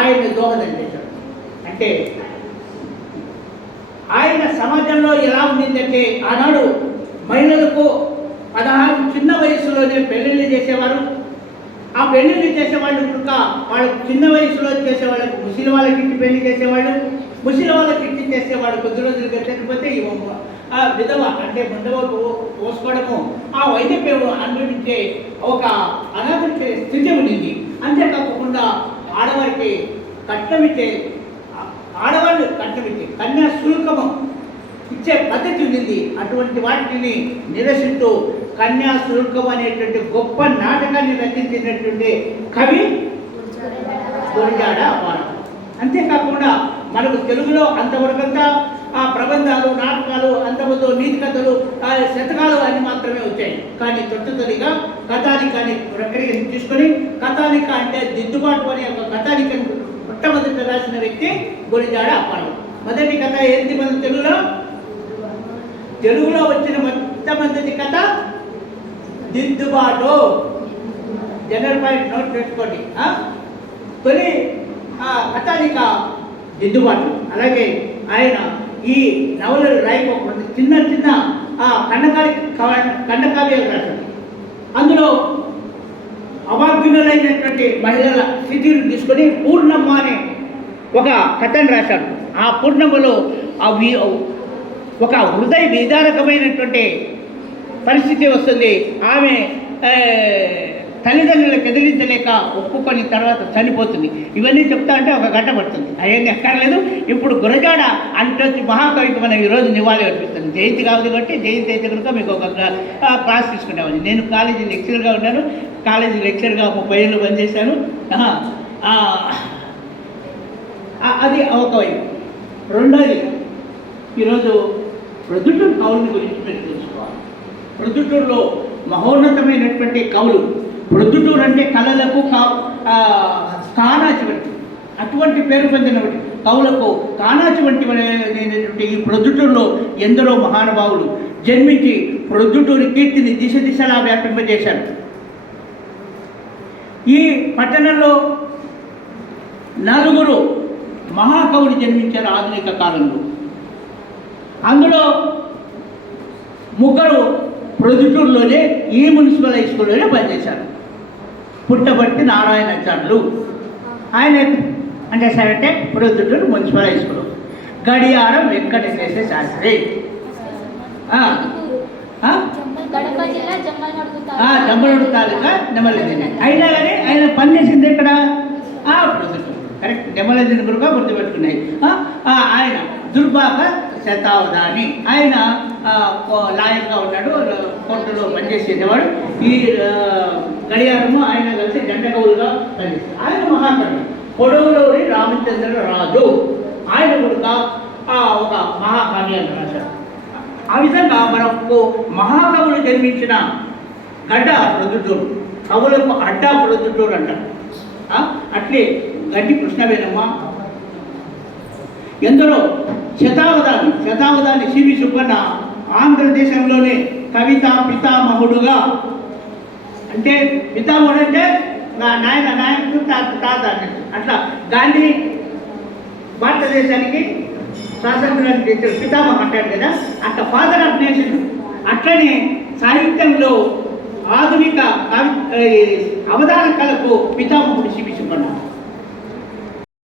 ఆయన్ని దోహదం చేశాడు. అంటే ఆయన సమాజంలో ఎలా ఉండిందంటే ఆనాడు మహిళలకు 16 చిన్న వయసులోనే పెళ్ళిళ్ళు చేసేవారు. ఆ పెళ్ళిళ్ళు చేసేవాళ్ళు కనుక వాళ్ళకు చిన్న వయసులో చేసేవాళ్ళకు ముసలి వాళ్ళకి ఇచ్చి పెళ్లి చేసేవాళ్ళు, ముసలి వాళ్ళకి ఇచ్చి చేసేవాళ్ళు. కొద్ది రోజులుగా చనిపోతే ఆ విధవ అంటే ముందవ పోసుకోవడము, ఆ వైద్యం అనుభవించే ఒక అనాథించే స్థితి ఉండింది. అంతేకాకుండా ఆడవారికి కట్నమిచ్చే ఆడవాళ్ళు కట్నమిచ్చే కన్యా శుల్కము ఇచ్చే పద్ధతి ఉండింది. అటువంటి వాటిని నిరసిస్తూ కన్యా శుల్కం అనేటువంటి గొప్ప నాటకాన్ని రచించినటువంటి కవి గురజాడ అప్పారావు. అంతేకాకుండా మనకు తెలుగులో అంతవరకంతా ఆ ప్రబంధాలు, నాటకాలు, అంతమంది నీతి కథలు, శతకాలు అని మాత్రమే వచ్చాయి. కానీ తొట్టుతొలిగా కథానికాన్ని ప్రక్రియను తీసుకొని కథానిక అంటే దిద్దుబాటు అనే ఒక కథానికను మొట్టమొదటి రాసిన వ్యక్తి గురజాడ అప్పారావు. మొదటి కథ ఏంటి మన తెలుగులో వచ్చిన మొట్టమొదటి కథ దిద్దుబాటు. జనరల్ పాయింట్ నోట్ పెట్టుకోండి. తొలి కథానిక దిద్దుబాటు. అలాగే ఆయన ఈ నవలలు రాయకపోతే చిన్న చిన్న ఖండకావ్యాలు రాశారు. అందులో అవాగ్యులైనటువంటి మహిళల స్థితిని తీసుకొని పూర్ణమ్మ అనే ఒక కథను రాశాడు. ఆ పూర్ణమ్మలో ఒక హృదయ విదారకమైనటువంటి పరిస్థితి వస్తుంది. ఆమె తల్లిదండ్రులకు ఎదిరించలేక ఒప్పుకొని తర్వాత చనిపోతుంది. ఇవన్నీ చెప్తా అంటే ఒక గంట పడుతుంది. అవన్నీ ఎక్కర్లేదు. ఇప్పుడు గురజాడ అంటే మహాకవికి మనం ఈరోజు నివాళి అర్పిస్తుంది. జయంతి కావాలి కాబట్టి జయంతి అయితే కనుక మీకు ఒక క్లాస్ తీసుకునేవాడిని. నేను కాలేజీ లెక్చరర్గా ఉన్నాను. కాలేజీ లెక్చర్గా 30 ఏళ్ళు పనిచేశాను. అది ఒక వైపు. రెండోది, ఈరోజు ప్రొద్దుటూరు కవుల గురించి మీరు తెలుసుకోవాలి. ప్రొద్దుటూరులో మహోన్నతమైనటువంటి కవులు. ప్రొద్దుటూరు అంటే కళలకు కానాచి వంటి అటువంటి పేరు పొందినటువంటి కవులకు కానాచి వంటి ఈ ప్రొద్దుటూరులో ఎందరో మహానుభావులు జన్మించి ప్రొద్దుటూరి కీర్తిని దిశ దిశలా వ్యాపింపజేశారు. ఈ పట్టణంలో 4 మహాకవులు జన్మించారు ఆధునిక కాలంలో. అందులో 3 ప్రొద్దుటూరులోనే ఈ మున్సిపల్ హై స్కూల్లోనే పనిచేశారు. పుట్టబట్టి నారాయణాచార్యులు ఆయన అంటే సరే ప్రొద్దుటూరు మున్సిపల్ హై స్కూల్. గడియారం వెంకటేశ్వర శాస్త్రి జమ్మలూరు తాలూకా నెమలిదిని. అయినా కానీ ఆయన పనిచేసింది ఇక్కడ ప్రొద్దుటూరు. కరెక్ట్, నెమలిదిని గురుగా గుర్తుపెట్టుకున్నాయి. ఆయన దుర్భాగ శతావధాని. ఆయన లాయర్గా ఉన్నాడు, కోర్టులో పనిచేసేవాడు. ఈ గడియారము ఆయన కలిసి జంటకవులుగా పనిచేస్తారు. ఆయన మహాకవి పొడవులూరి రామచంద్రరాజు. ఆయన కూడా ఒక మహాకావ్యాన్ని రాశారు. ఆ విధంగా మనకు మహాకవులు జన్మించిన గడ్డ ప్రొద్దుటూరు. కవులకు అడ్డా ప్రొద్దుటూరు అంటారు. అట్లే గడ్డి కృష్ణవేణమ్మ, ఎందరో శతావధాని సివి సుబ్బన్న ఆంధ్రదేశంలోనే కవిత పితామహుడుగా. అంటే పితామహుడు అంటే నాయకుడు తాత అన్నట్టు. అట్లా గాంధీ భారతదేశానికి స్వాతంత్రాన్ని తెచ్చాడు, పితామహ అంటాడు కదా. అట్లా ఫాదర్ ఆఫ్ నేషన్. అట్లనే సాహిత్యంలో ఆధునిక అవధాన కళకు పితామహుడు సివి సుబ్బన్న.